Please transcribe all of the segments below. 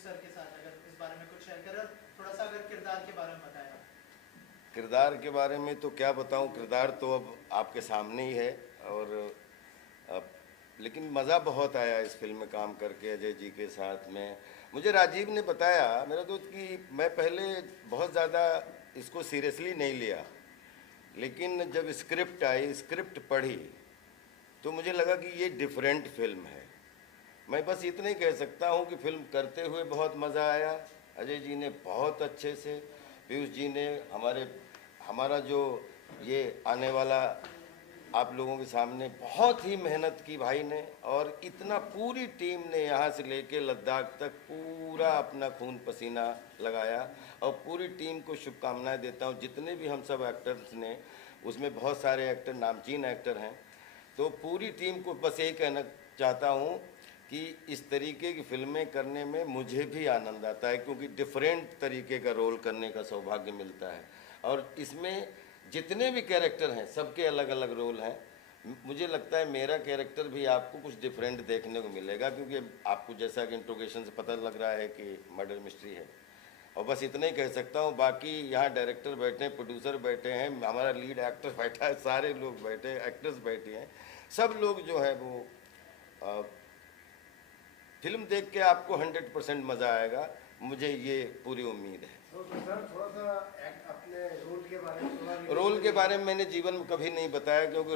Sir के साथ, अगर इस बारे में कुछ शेयर करें, थोड़ा सा अगर किरदार के बारे में बताया। किरदार के बारे में तो क्या बताऊं, किरदार तो अब आपके सामने ही है। और अब लेकिन मज़ा बहुत आया इस फिल्म में काम करके अजय जी के साथ में। मुझे राजीव ने बताया, मेरा दोस्त, कि मैं पहले बहुत ज़्यादा इसको सीरियसली नहीं लिया, लेकिन जब स्क्रिप्ट आई, स्क्रिप्ट पढ़ी, तो मुझे लगा कि ये डिफरेंट फिल्म है। मैं बस इतना ही कह सकता हूँ कि फिल्म करते हुए बहुत मज़ा आया। अजय जी ने बहुत अच्छे से, पीयूष जी ने हमारा जो ये आने वाला आप लोगों के सामने बहुत ही मेहनत की भाई ने, और इतना पूरी टीम ने यहाँ से लेके लद्दाख तक पूरा अपना खून पसीना लगाया। और पूरी टीम को शुभकामनाएं देता हूँ। जितने भी हम सब एक्टर्स ने, उसमें बहुत सारे एक्टर नामचीन एक्टर हैं, तो पूरी टीम को बस यही कहना चाहता हूँ कि इस तरीके की फिल्में करने में मुझे भी आनंद आता है, क्योंकि डिफरेंट तरीके का रोल करने का सौभाग्य मिलता है। और इसमें जितने भी कैरेक्टर हैं, सबके अलग अलग रोल हैं। मुझे लगता है मेरा कैरेक्टर भी आपको कुछ डिफरेंट देखने को मिलेगा, क्योंकि आपको जैसा कि इंट्रोगेशन से पता लग रहा है कि मर्डर मिस्ट्री है। और बस इतना ही कह सकता हूँ। बाकी यहाँ डायरेक्टर बैठे हैं, प्रोड्यूसर बैठे हैं, हमारा लीड एक्टर बैठा है, सारे लोग बैठे हैं, एक्टर्स बैठे हैं, सब लोग जो है वो फिल्म देख के आपको 100% मज़ा आएगा, मुझे ये पूरी उम्मीद है। तो सर थोड़ा सा अपने रोल के बारे में रोल के बारे में मैंने जीवन में कभी नहीं बताया, क्योंकि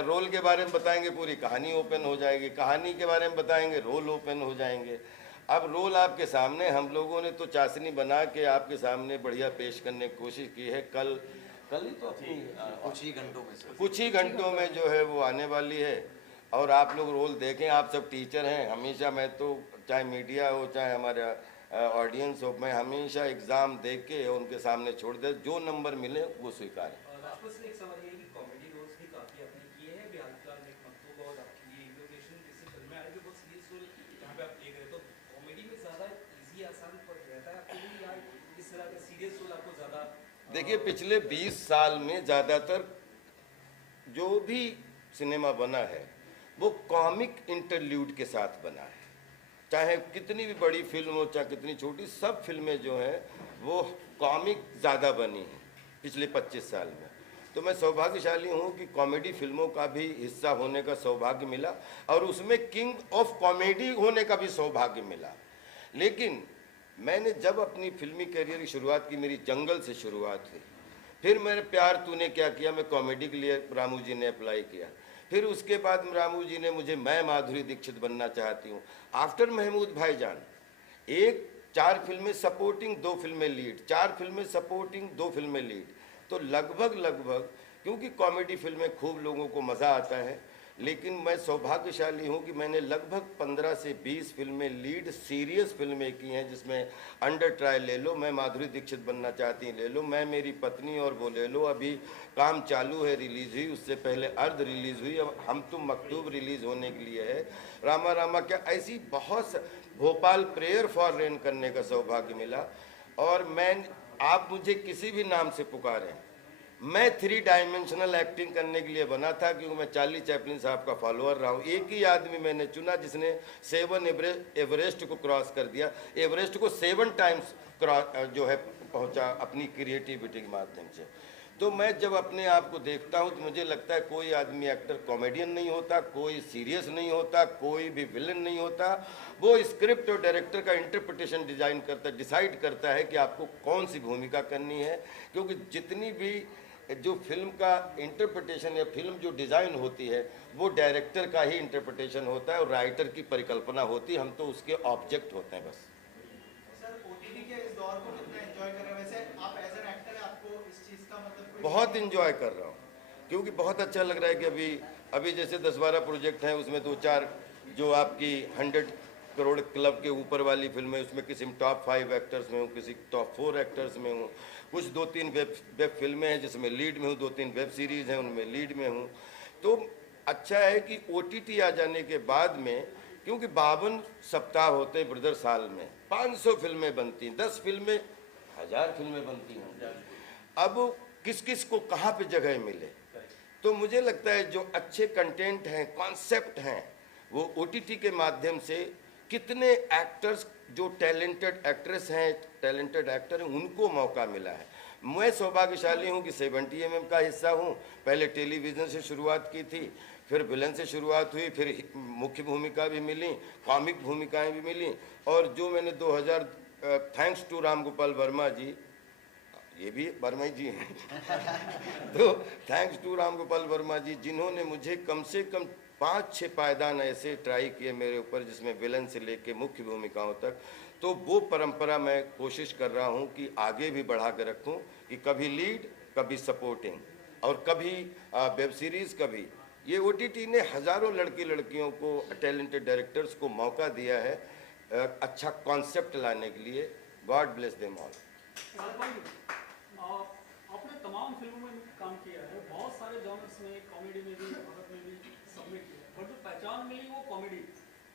रोल के बारे में बताएंगे पूरी कहानी ओपन हो जाएगी, कहानी के बारे में बताएंगे रोल ओपन हो जाएंगे। अब रोल आपके सामने, हम लोगों ने तो चाशनी बना के आपके सामने बढ़िया पेश करने की कोशिश की है। कल ही तो अपनी कुछ ही घंटों में जो है वो आने वाली है। और आप लोग रोल देखें, आप सब टीचर हैं। हमेशा मैं तो, चाहे मीडिया हो चाहे हमारा ऑडियंस हो, मैं हमेशा एग्ज़ाम दे के उनके सामने छोड़ दे, जो नंबर मिले वो स्वीकार है। एक सवाल ये है कि कॉमेडी रोल्स भी काफ़ी आपने किए हैं, हाल फिलहाल में एक मकतूब और आपकी ये इनोवेशन जैसे फिल्में आई जो बहुत सीरियस रोल जहाँ पे आप प्ले करें, तो कॉमेडी में ज़्यादा इजी आसान रहता है आपके लिए, या इस तरह का सीरियस रोल आपको ज़्यादा? देखिए, पिछले 20 साल में ज़्यादातर जो भी सिनेमा बना है वो कॉमिक इंटरल्यूड के साथ बना है। चाहे कितनी भी बड़ी फिल्म हो चाहे कितनी छोटी, सब फिल्में जो हैं वो कॉमिक ज़्यादा बनी हैं पिछले 25 साल में। तो मैं सौभाग्यशाली हूँ कि कॉमेडी फिल्मों का भी हिस्सा होने का सौभाग्य मिला, और उसमें किंग ऑफ कॉमेडी होने का भी सौभाग्य मिला। लेकिन मैंने जब अपनी फिल्मी करियर की शुरुआत की, मेरी जंगल से शुरुआत हुई, फिर मेरे प्यार तूने क्या किया मैं कॉमेडी के लिए रामू जी ने अप्लाई किया, फिर उसके बाद रामू जी ने मुझे मैं माधुरी दीक्षित बनना चाहती हूँ। आफ्टर महमूद भाईजान, 4 फिल्में सपोर्टिंग, 2 फिल्में लीड, 4 फिल्में सपोर्टिंग, 2 फिल्में लीड। तो लगभग क्योंकि कॉमेडी फिल्में खूब लोगों को मज़ा आता है, लेकिन मैं सौभाग्यशाली हूँ कि मैंने लगभग 15 से 20 फिल्में लीड सीरियस फिल्में की हैं, जिसमें अंडर ट्रायल ले लो, मैं माधुरी दीक्षित बनना चाहती ले लो, मैं मेरी पत्नी और वो ले लो, अभी काम चालू है, रिलीज़ हुई, उससे पहले अर्ध रिलीज़ हुई, अब हम तुम मकतूब रिलीज़ होने के लिए है, रामा रामा क्या, ऐसी बहुत, भोपाल प्रेयर फॉर रेन करने का सौभाग्य मिला। और आप मुझे किसी भी नाम से पुकारें, मैं 3 डायमेंशनल एक्टिंग करने के लिए बना था, क्योंकि मैं चार्ली चैपलिन साहब का फॉलोअर रहा हूँ। एक ही आदमी मैंने चुना जिसने 7 एवरेस्ट को क्रॉस कर दिया, एवरेस्ट को 7 टाइम्स जो है पहुँचा अपनी क्रिएटिविटी के माध्यम से। तो मैं जब अपने आप को देखता हूँ तो मुझे लगता है कोई आदमी एक्टर कॉमेडियन नहीं होता, कोई सीरियस नहीं होता, कोई भी विलन नहीं होता। वो स्क्रिप्ट और डायरेक्टर का इंटरप्रिटेशन डिसाइड करता है कि आपको कौन सी भूमिका करनी है, क्योंकि जितनी भी जो फिल्म का इंटरप्रिटेशन या फिल्म जो डिज़ाइन होती है वो डायरेक्टर का ही इंटरप्रिटेशन होता है और राइटर की परिकल्पना होती है, हम तो उसके ऑब्जेक्ट होते हैं बस। सर, ओटीटी के इस दौर को कितना एंजॉय कर रहे हैं? वैसे आप एज एन एक्टर आपको इस चीज़ का मतलब बहुत एंजॉय कर रहा हूँ, क्योंकि बहुत अच्छा लग रहा है कि अभी जैसे 10-12 प्रोजेक्ट हैं, उसमें 2-4 जो आपकी 100 करोड़ क्लब के ऊपर वाली फिल्में, उसमें किसी में टॉप 5 एक्टर्स में हूँ, किसी टॉप 4 एक्टर्स में हूँ, कुछ 2-3 वेब फिल्में हैं जिसमें लीड में हूँ, 2-3 वेब सीरीज़ हैं उनमें लीड में हूँ। तो अच्छा है कि ओटीटी आ जाने के बाद में, क्योंकि 52 सप्ताह होते हैं ब्रदर साल में, 500 फिल्में बनती हैं, 10 फिल्में 1000 फिल्में बनती हैं। अब किस किस को कहाँ पे जगह मिले, तो मुझे लगता है जो अच्छे कंटेंट हैं, कॉन्सेप्ट हैं, वो ओटीटी के माध्यम से कितने एक्टर्स जो टैलेंटेड एक्ट्रेस हैं, टैलेंटेड एक्टर हैं, उनको मौका मिला है। मैं सौभाग्यशाली हूं कि 70 mm का हिस्सा हूं। पहले टेलीविज़न से शुरुआत की थी, फिर विलन से शुरुआत हुई, फिर मुख्य भूमिका भी मिली, कॉमिक भूमिकाएं भी मिली। और जो मैंने 2000 थैंक्स टू राम गोपाल वर्मा जी, ये भी वर्मा जी हैं तो थैंक्स टू राम गोपाल वर्मा जी, जिन्होंने मुझे कम से कम 5-6 पायदान ऐसे ट्राई किए मेरे ऊपर, जिसमें विलन से लेके मुख्य भूमिकाओं तक। तो वो परंपरा मैं कोशिश कर रहा हूँ कि आगे भी बढ़ा कर रखूँ, कि कभी लीड, कभी सपोर्टिंग, और कभी वेब सीरीज़। कभी ये OTT ने हज़ारों लड़की लड़कियों को, टैलेंटेड डायरेक्टर्स को मौका दिया है अच्छा कॉन्सेप्ट लाने के लिए। God bless them all. आपने तमाम फिल्मों में काम किया है, बहुत सारे जॉनर्स में, कॉमेडी में भी, हॉरर में भी सबमिट किया, पर जो पहचान मिली वो कॉमेडी।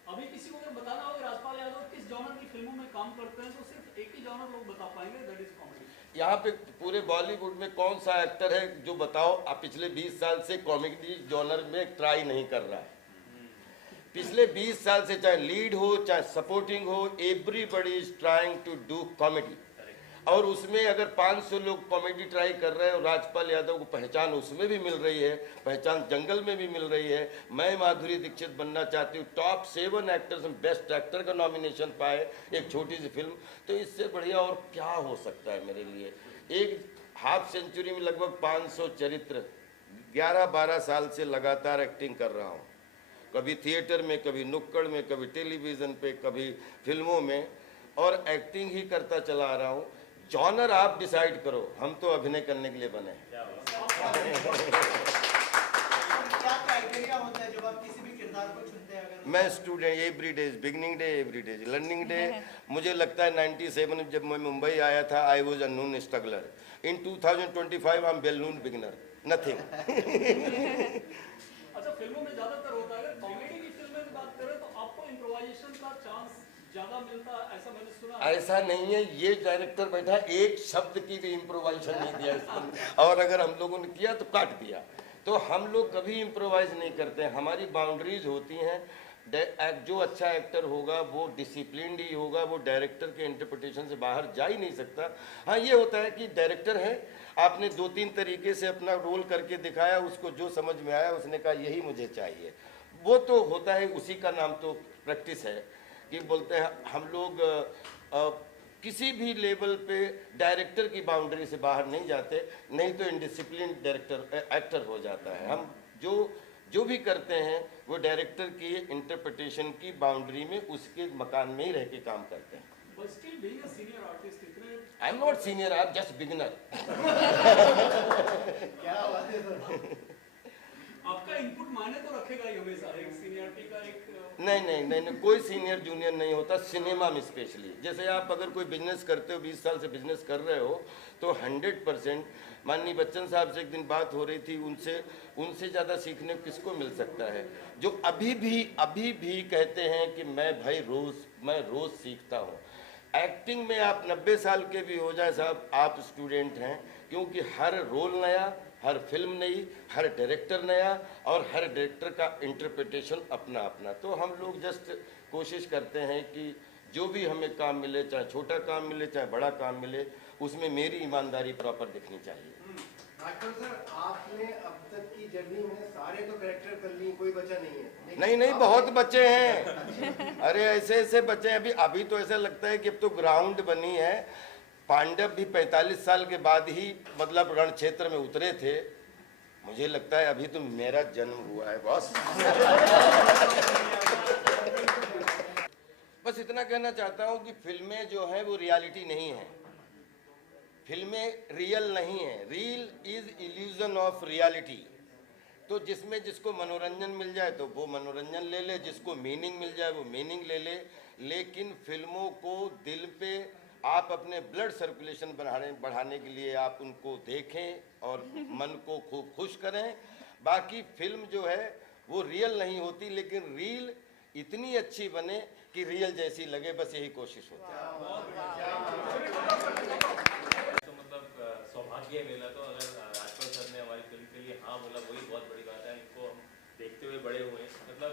अभी किसी को अगर बताना हो कि राजपाल यादव किस जॉनर की फिल्मों में काम करते हैं, तो सिर्फ एक ही जॉनर लोग बता पाएंगे, दैट इज कॉमेडी। यहाँ पे पूरे बॉलीवुड में कौन सा एक्टर है जो बताओ आप पिछले 20 साल से कॉमेडी जॉनर में ट्राई नहीं कर रहा है? पिछले 20 साल से चाहे लीड हो चाहे सपोर्टिंग हो, everybody is trying to do comedy. और उसमें अगर 500 लोग कॉमेडी ट्राई कर रहे हैं और राजपाल यादव को पहचान उसमें भी मिल रही है, पहचान जंगल में भी मिल रही है। मैं माधुरी दीक्षित बनना चाहती हूँ, टॉप 7 एक्टर्स में बेस्ट एक्टर का नॉमिनेशन पाए एक छोटी सी फिल्म, तो इससे बढ़िया और क्या हो सकता है मेरे लिए। एक हाफ सेंचुरी में लगभग 500 चरित्र, 11-12 साल से लगातार एक्टिंग कर रहा हूँ, कभी थिएटर में, कभी नुक्कड़ में, कभी टेलीविज़न पे, कभी फिल्मों में, और एक्टिंग ही करता चला आ रहा हूँ। जॉनर आप डिसाइड करो, हम तो अभिनय करने के लिए बने हैं। क्या क्राइटेरिया होता है जब आप किसी भी किरदार को चुनते हैं? अगर मैं student, every day is beginning day, every day is learning day. मुझे लगता है 97 में जब मैं मुंबई आया था, I was a Noon struggler. In 2025 I am well Noon beginner, nothing. अच्छा, फिल्मों में ज्यादातर होता है, अगर कॉमेडी की फिल्म में बात करें तो आपको इम्प्रोवाइजेशन का चांस ज्यादा मिलता है, ऐसा मैंने सुना है। ऐसा नहीं है, ये डायरेक्टर बैठा एक शब्द की भी इम्प्रोवाइजेशन नहीं दिया इसमें, और अगर हम लोगों ने किया तो काट दिया। तो हम लोग कभी इम्प्रोवाइज नहीं करते, हमारी बाउंड्रीज होती हैं। जो अच्छा एक्टर होगा वो डिसिप्लिन्ड ही होगा, वो डायरेक्टर के इंटरप्रिटेशन से बाहर जा ही नहीं सकता। हाँ, ये होता है कि डायरेक्टर है, आपने 2-3 तरीके से अपना रोल करके दिखाया, उसको जो समझ में आया उसने कहा यही मुझे चाहिए, वो तो होता है, उसी का नाम तो प्रैक्टिस है। कि बोलते हैं हम लोग किसी भी लेवल पे डायरेक्टर की बाउंड्री से बाहर नहीं जाते, नहीं तो इनडिसिप्लिन डायरेक्टर एक्टर हो जाता है। हम जो भी करते हैं वो डायरेक्टर की इंटरप्रिटेशन की बाउंड्री में, उसके मकान में ही रह के काम करते हैं। But still being a senior artist, इतने I am not senior, I am just beginner. क्या बात है सर? आपका इनपुट मायने तो रखेगा ही हमेशा, एक सीनियरिटी का एक नहीं, कोई सीनियर जूनियर नहीं होता, सिनेमा में स्पेशली। जैसे आप अगर कोई बिजनेस करते हो, 20 साल से बिजनेस कर रहे हो, तो 100%, माननीय बच्चन साहब से एक दिन बात हो रही थी, उनसे ज़्यादा सीखने को किसको मिल सकता है, जो अभी भी कहते हैं कि मैं रोज़ सीखता हूँ। एक्टिंग में आप 90 साल के भी हो जाए साहब, आप स्टूडेंट हैं, क्योंकि हर रोल नया, हर फिल्म नई, हर डायरेक्टर नया, और हर डायरेक्टर का इंटरप्रिटेशन अपना अपना। तो हम लोग जस्ट कोशिश करते हैं कि जो भी हमें काम मिले, चाहे छोटा काम मिले चाहे बड़ा काम मिले, उसमें मेरी ईमानदारी प्रॉपर दिखनी चाहिए। डॉक्टर सर, आपने अब तक की जर्नी में सारे तो कैरेक्टर कर लिए, कोई बचा नहीं है? नहीं, बहुत बच्चे हैं। अरे ऐसे बच्चे हैं। अभी तो ऐसा लगता है कि अब तो ग्राउंड बनी है। पांडव भी 45 साल के बाद ही मतलब रण क्षेत्र में उतरे थे। मुझे लगता है अभी तो मेरा जन्म हुआ है बॉस। बस इतना कहना चाहता हूँ कि फिल्में जो हैं वो रियलिटी नहीं है, फिल्में रियल नहीं है। Real is illusion of reality. तो जिसमें जिसको मनोरंजन मिल जाए तो वो मनोरंजन ले ले, जिसको मीनिंग मिल जाए वो मीनिंग ले ले, लेकिन फिल्मों को दिल पे आप अपने ब्लड सर्कुलेशन बढ़ाने के लिए आप उनको देखें और मन को खूब खुश करें। बाकी फिल्म जो है वो रियल नहीं होती, लेकिन रील इतनी अच्छी बने कि रियल जैसी लगे, बस यही कोशिश होती है। तो मतलब सौभाग्य मिला, तो अगर राजपाल सर ने हमारी फिल्म के लिए हाँ बोला, वही बहुत बड़ी बात है। इनको हम देखते हुए बड़े हुए, मतलब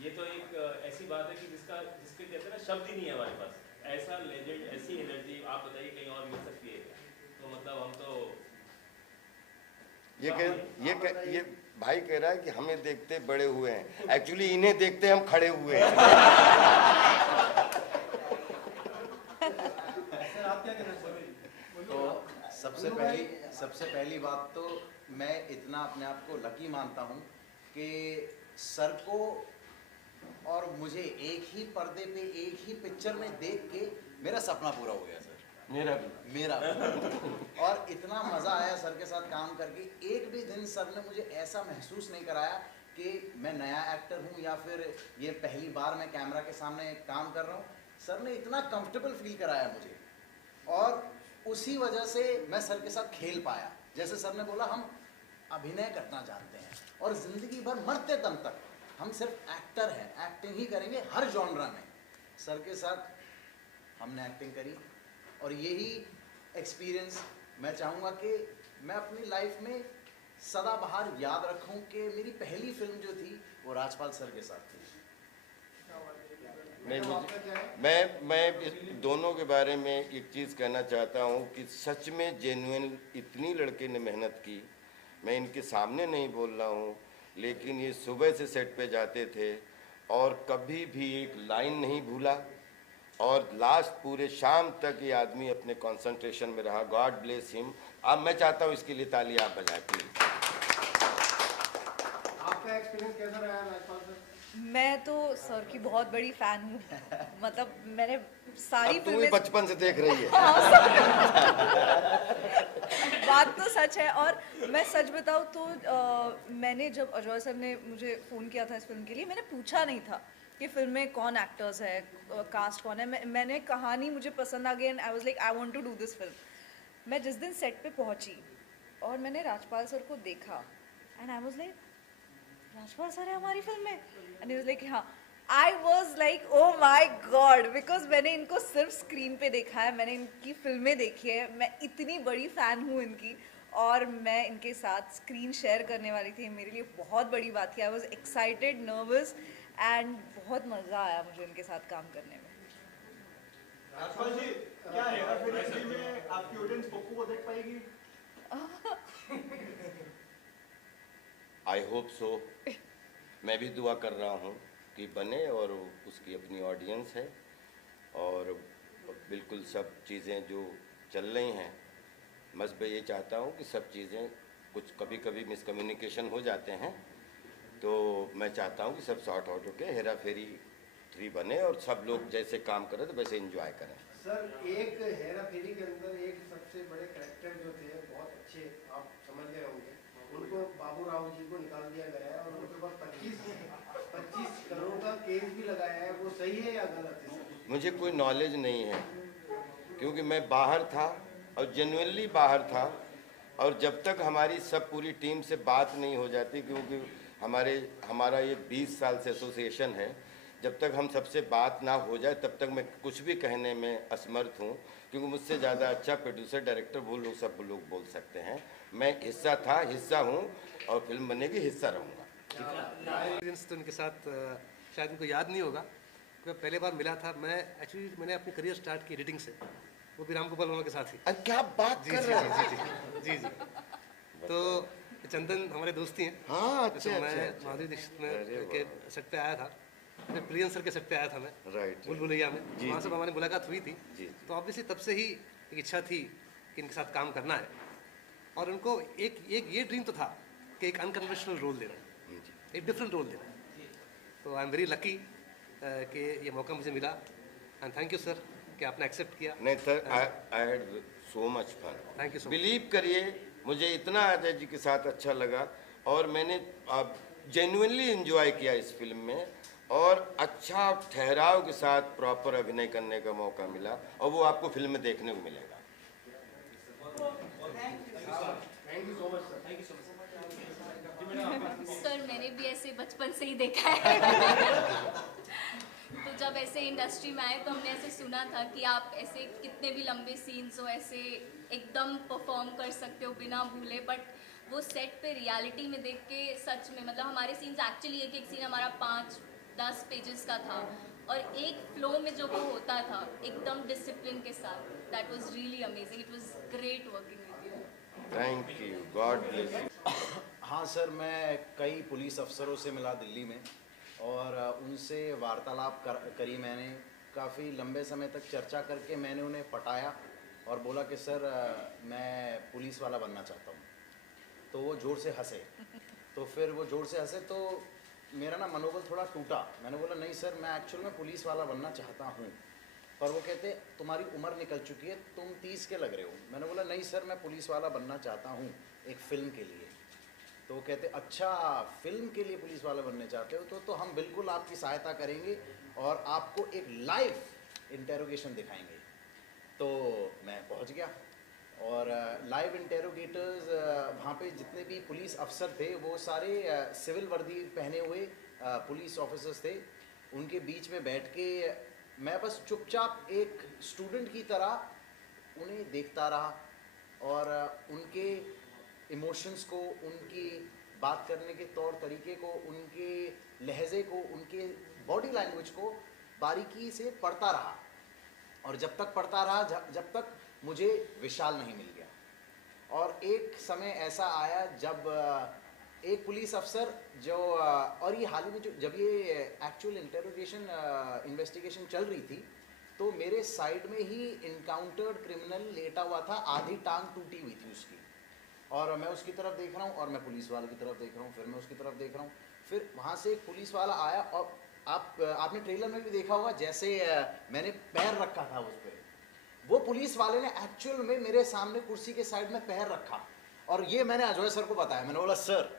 ये तो एक ऐसी बात है कि जिसके कहते हैं ना शब्द ही नहीं है हमारे पास। ऐसा लेजेंड, ऐसी एनर्जी आप बताइए कहीं और मिल सकती है? तो मतलब हम तो ये भाई कह रहा है कि हमें देखते बड़े हुए हैं, एक्चुअली इन्हें देखते हम खड़े हुए हैं। सर आप क्या कहना चाहेंगे? तो सबसे पहली बात तो मैं इतना अपने आप को लकी मानता हूँ कि सर को और मुझे एक ही पर्दे पे एक ही पिक्चर में देख के मेरा सपना पूरा हो गया सर। मेरा भी। और इतना मज़ा आया सर के साथ काम करके। एक भी दिन सर ने मुझे ऐसा महसूस नहीं कराया कि मैं नया एक्टर हूँ या फिर ये पहली बार मैं कैमरा के सामने काम कर रहा हूँ। सर ने इतना कंफर्टेबल फील कराया मुझे, और उसी वजह से मैं सर के साथ खेल पाया। जैसे सर ने बोला हम अभिनय करना जानते हैं और ज़िंदगी भर मरते दम तक हम सिर्फ एक्टर हैं, एक्टिंग ही करेंगे हर जॉनरा में। सर के साथ हमने एक्टिंग करी, और यही एक्सपीरियंस मैं चाहूँगा कि मैं अपनी लाइफ में सदाबहार याद रखूँ कि मेरी पहली फिल्म जो थी वो राजपाल सर के साथ थी। मैं इस दोनों के बारे में एक चीज़ कहना चाहता हूँ कि सच में जेन्युइन इतनी लड़के ने मेहनत की। मैं इनके सामने नहीं बोल रहा हूँ, लेकिन ये सुबह से सेट पे जाते थे और कभी भी एक लाइन नहीं भूला, और लास्ट पूरे शाम तक ये आदमी अपने कंसंट्रेशन में रहा। God bless him. अब मैं चाहता हूँ इसके लिए ताली आप बजाएं प्लीज। आपका एक्सपीरियंस कैसा रहा राजपाल सर? मैं तो सर की बहुत बड़ी फैन हूँ। मतलब मैंने सारी अब तू भी फिल्में बचपन से देख रही है। बात तो सच है। और मैं सच बताऊँ तो मैंने जब अजय सर ने मुझे फ़ोन किया था इस फिल्म के लिए, मैंने पूछा नहीं था कि फिल्म में कौन एक्टर्स है, कास्ट कौन है। मैंने कहानी मुझे पसंद आ गई and I was like I want to do this film. मैं जिस दिन सेट पे पहुंची और मैंने राजपाल सर को देखा and I was like Rajpal sir है हमारी फिल्म में, एंड ही वाज लाइक हाँ। I was like oh my God, because मैंने इनको सिर्फ स्क्रीन पे देखा है, मैंने इनकी फिल्में देखी है, मैं इतनी बड़ी फ़ैन हूँ इनकी, और मैं इनके साथ स्क्रीन शेयर करने वाली थी। मेरे लिए बहुत बड़ी बात थी। I was excited, nervous, and बहुत मज़ा आया मुझे इनके साथ काम करने में। राजपाल जी, क्या है फिर इसी में आपकी ऑडियंस पप्पू को देख पाएगी? I hope so. मैं भी दुआ कर रहा हूँ कि बने, और उसकी अपनी ऑडियंस है, और बिल्कुल सब चीज़ें जो चल रही हैं, बस मैं ये चाहता हूँ कि सब चीज़ें, कुछ कभी कभी मिसकम्युनिकेशन हो जाते हैं, तो मैं चाहता हूँ कि सब सॉर्ट आउट होके हेरा फेरी 3 बने और सब लोग जैसे काम करें तो वैसे एंजॉय करें। सर, एक हेरा फेरी के अंदर एक सबसे बड़े कैरेक्टर जो थे, बहुत अच्छे, आप समझ गए होंगे, उनको बाबू राव जी को निकाल दिया गया है और उनके ऊपर 25 करोड़ का केस भी लगाया है। वो सही है या गलत है? मुझे कोई नॉलेज नहीं है, क्योंकि मैं बाहर था और जेन्युइनली बाहर था, और जब तक हमारी सब पूरी टीम से बात नहीं हो जाती, क्योंकि हमारा ये 20 साल से एसोसिएशन है, जब तक हम सबसे बात ना हो जाए तब तक मैं कुछ भी कहने में असमर्थ हूँ, क्योंकि मुझसे ज़्यादा अच्छा प्रोड्यूसर, डायरेक्टर वो लोग सब लोग बोल सकते हैं। मैं हिस्सा था, हिस्सा हूँ, और फिल्म बनेगी, हिस्सा रहूँगा। एक्सपीरियंस तो उनके साथ शायद उनको याद नहीं होगा, मैं पहले बार मिला था। मैंने अपनी करियर स्टार्ट की एडिटिंग से, वो भी राम गोपाल वर्मा के साथ ही। अरे क्या बात कर रहे हैं? जी। तो चंदन हमारे दोस्त ही हैं। हाँ, जैसे अच्छा, मैं अच्छा। माधुरी दीक्षित के सेट पे आया था, फिर प्रियन सर के सेट पे आया था मैं, राइट। भूल-भुलैया में, जी, वहाँ से जी। हमारी मुलाकात हुई थी। जी। तो ऑब्वियसली तब से ही एक इच्छा थी कि इनके साथ काम करना है, और उनको एक ये ड्रीम तो था कि एक अनकन्वेंशनल रोल देना, एक डिफरेंट रोल देना। तो आई एम वेरी लकी कि ये मौका मुझे मिला, एंड थैंक यू सर कि आपने एक्सेप्ट किया। नहीं sir, I had so much fun. Thank you so much. Believe करिए, मुझे इतना अजय जी के साथ अच्छा लगा, और मैंने जेन्युइनली एंजॉय किया इस फिल्म में, और अच्छा ठहराव के साथ प्रॉपर अभिनय करने का मौका मिला, और वो आपको फिल्म में देखने को मिलेगा। Thank you so much sir. Thank you so much. Sir, मैंने भी ऐसे बचपन से ही देखा है। तो जब ऐसे इंडस्ट्री में आए तो हमने ऐसे सुना था कि आप ऐसे कितने भी लंबे सीन्स हो ऐसे एकदम परफॉर्म कर सकते हो बिना भूले, बट वो सेट पे रियलिटी में देख के सच में मतलब हमारे सीन्स एक्चुअली एक सीन हमारा 10 पेजेस का था और एक फ्लो में जो वो होता था एकदम डिसिप्लिन के साथ, that was really amazing, it was great working with you. Thank you, God bless you. हाँ सर, मैं कई पुलिस अफसरों से मिला दिल्ली में और उनसे वार्तालाप करी मैंने। काफ़ी लंबे समय तक चर्चा करके मैंने उन्हें पटाया और बोला कि सर मैं पुलिस वाला बनना चाहता हूँ। तो वो ज़ोर से हंसे। तो फिर वो ज़ोर से हंसे तो मेरा ना मनोबल थोड़ा टूटा। मैंने बोला नहीं सर, मैं एक्चुअल में पुलिस वाला बनना चाहता हूँ। पर वो कहते तुम्हारी उम्र निकल चुकी है, तुम 30 के लग रहे हो। मैंने बोला नहीं सर, मैं पुलिस वाला बनना चाहता हूँ एक फ़िल्म के लिए। तो वो कहते अच्छा, फ़िल्म के लिए पुलिस वाला बनने चाहते हो तो हम बिल्कुल आपकी सहायता करेंगे और आपको एक लाइव इंटेरोगेशन दिखाएंगे। तो मैं पहुंच गया और लाइव इंटेरोगेटर्स वहाँ पे जितने भी पुलिस अफसर थे वो सारे सिविल वर्दी पहने हुए पुलिस ऑफिसर्स थे। उनके बीच में बैठ के मैं बस चुपचाप एक स्टूडेंट की तरह उन्हें देखता रहा और उनके इमोशंस को, उनकी बात करने के तौर तरीके को, उनके लहजे को, उनके बॉडी लैंग्वेज को बारीकी से पढ़ता रहा। और जब तक पढ़ता रहा जब तक मुझे विशाल नहीं मिल गया। और एक समय ऐसा आया जब एक पुलिस अफसर जो और ये हाल ही में जब ये एक्चुअल इंटेरोगेशन इन्वेस्टिगेशन चल रही थी तो मेरे साइड में ही इनकाउंटर्ड क्रिमिनल लेटा हुआ था, आधी टांग टूटी हुई थी उसकी। और मैं उसकी तरफ देख रहा हूँ और मैं पुलिस वाले की तरफ देख रहा हूँ, फिर मैं उसकी तरफ देख रहा हूँ। फिर वहाँ से एक पुलिस वाला आया और आपने ट्रेलर में भी देखा होगा जैसे मैंने पैर रखा था उस पर, वो पुलिस वाले ने एक्चुअल में मेरे सामने कुर्सी के साइड में पैर रखा। और ये मैंने अजय सर को बताया। मैंने बोला सर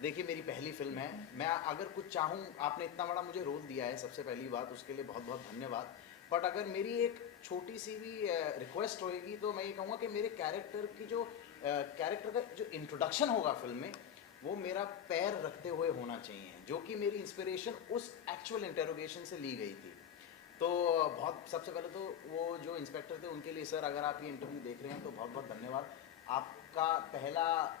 देखिए मेरी पहली फिल्म है, मैं अगर कुछ चाहूँ, आपने इतना बड़ा मुझे रोल दिया है, सबसे पहली बात उसके लिए बहुत बहुत धन्यवाद। बट अगर मेरी एक छोटी सी भी रिक्वेस्ट होएगी तो मैं ये कहूँगा कि मेरे कैरेक्टर की जो कैरेक्टर का जो इंट्रोडक्शन होगा फिल्म में वो मेरा पैर रखते हुए होना चाहिए, जो कि मेरी इंस्पिरेशन उस एक्चुअल इंटेरोगेशन से ली गई थी। तो बहुत सबसे पहले तो वो जो इंस्पेक्टर थे उनके लिए सर अगर आप ये इंटरव्यू देख रहे हैं तो बहुत बहुत धन्यवाद। आपका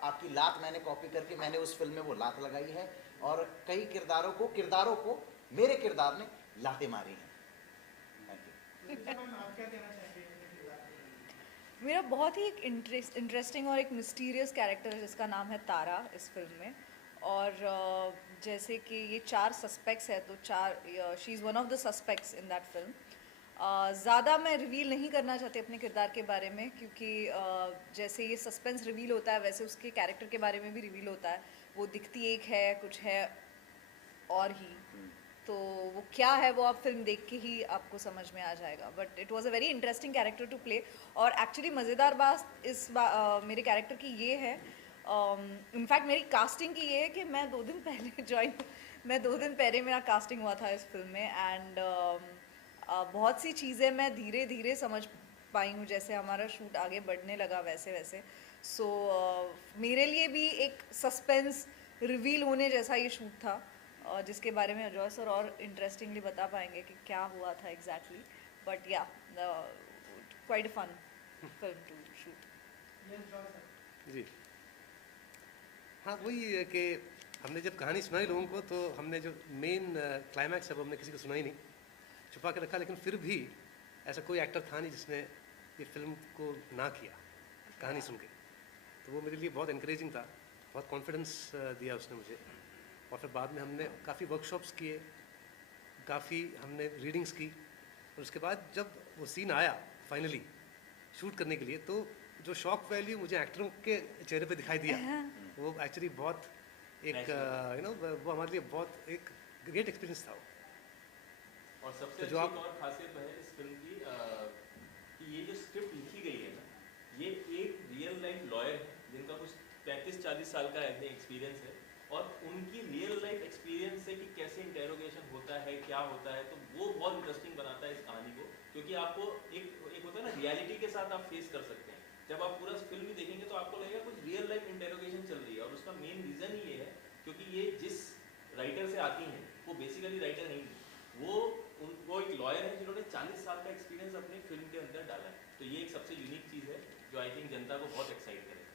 आपकी लात मैंने कॉपी करके मैंने उस फिल्म में वो लात लगाई है और कई किरदारों को मेरे किरदार ने लातें मारी हैं। Thank you. आप क्या कहना चाहेंगे? मेरा बहुत ही एक इंटरेस्टिंग और एक मिस्टीरियस कैरेक्टर है जिसका नाम है तारा इस फिल्म में। और जैसे कि ये 4 सस्पेक्ट्स है तो she is one of the suspects in that film. ज़्यादा मैं रिवील नहीं करना चाहती अपने किरदार के बारे में क्योंकि जैसे ये सस्पेंस रिवील होता है वैसे उसके कैरेक्टर के बारे में भी रिवील होता है। वो दिखती एक है, कुछ है और ही, तो वो क्या है वो आप फिल्म देख के ही आपको समझ में आ जाएगा। But it was a very interesting character to play. और एक्चुअली मज़ेदार बात मेरे कैरेक्टर की ये है, इनफैक्ट मेरी कास्टिंग की ये है कि मैं 2 दिन पहले मेरा कास्टिंग हुआ था इस फिल्म में। एंड बहुत सी चीज़ें मैं धीरे धीरे समझ पाई हूँ, जैसे हमारा शूट आगे बढ़ने लगा वैसे। सो मेरे लिए भी एक सस्पेंस रिवील होने जैसा ये शूट था, जिसके बारे में अजय सर और इंटरेस्टिंगली बता पाएंगे कि क्या हुआ था exactly. But yeah quite a fun film to shoot. जी हाँ, वही है कि हमने जब कहानी सुनाई लोगों को तो हमने जो मेन क्लाइमैक्स है वो हमने किसी को सुनाई नहीं, छुपा के रखा। लेकिन फिर भी ऐसा कोई एक्टर था नहीं जिसने ये फिल्म को ना किया कहानी सुन के। तो वो मेरे लिए बहुत इनकरेजिंग था, बहुत कॉन्फिडेंस दिया उसने मुझे। और फिर बाद में हमने काफ़ी वर्कशॉप्स किए, काफ़ी हमने रीडिंग्स की। और उसके बाद जब वो सीन आया फाइनली शूट करने के लिए तो जो शॉक वैल्यू मुझे एक्टरों के चेहरे पे दिखाई दिया वो एक्चुअली बहुत एक वो हमारे लिए बहुत एक ग्रेट एक्सपीरियंस था वो। और सबसे तो अच्छी एक और खासियत है इस फिल्म की कि ये जो स्क्रिप्ट लिखी गई है ना, ये एक रियल लाइफ लॉयर है जिनका कुछ 35-40 साल का एक्सपीरियंस है और उनकी रियल लाइफ एक्सपीरियंस है कि कैसे इंटेरोगेशन होता है, क्या होता है। तो वो बहुत इंटरेस्टिंग बनाता है इस कहानी को, क्योंकि आपको एक होता है ना रियलिटी के साथ आप फेस कर सकते हैं। जब आप पूरा फिल्म ही देखेंगे तो आपको लगेगा कुछ रियल लाइफ इंटेरोगेशन चल रही है। और उसका मेन रीज़न ही ये है क्योंकि ये जिस राइटर से आती हैं वो बेसिकली राइटर नहीं, वो एक लॉयर है जिन्होंने 40 साल का एक्सपीरियंस अपनी फिल्म के अंदर डाला है। तो ये एक सबसे यूनिक चीज़ है जो आई थिंक जनता को बहुत एक्साइट करेगा।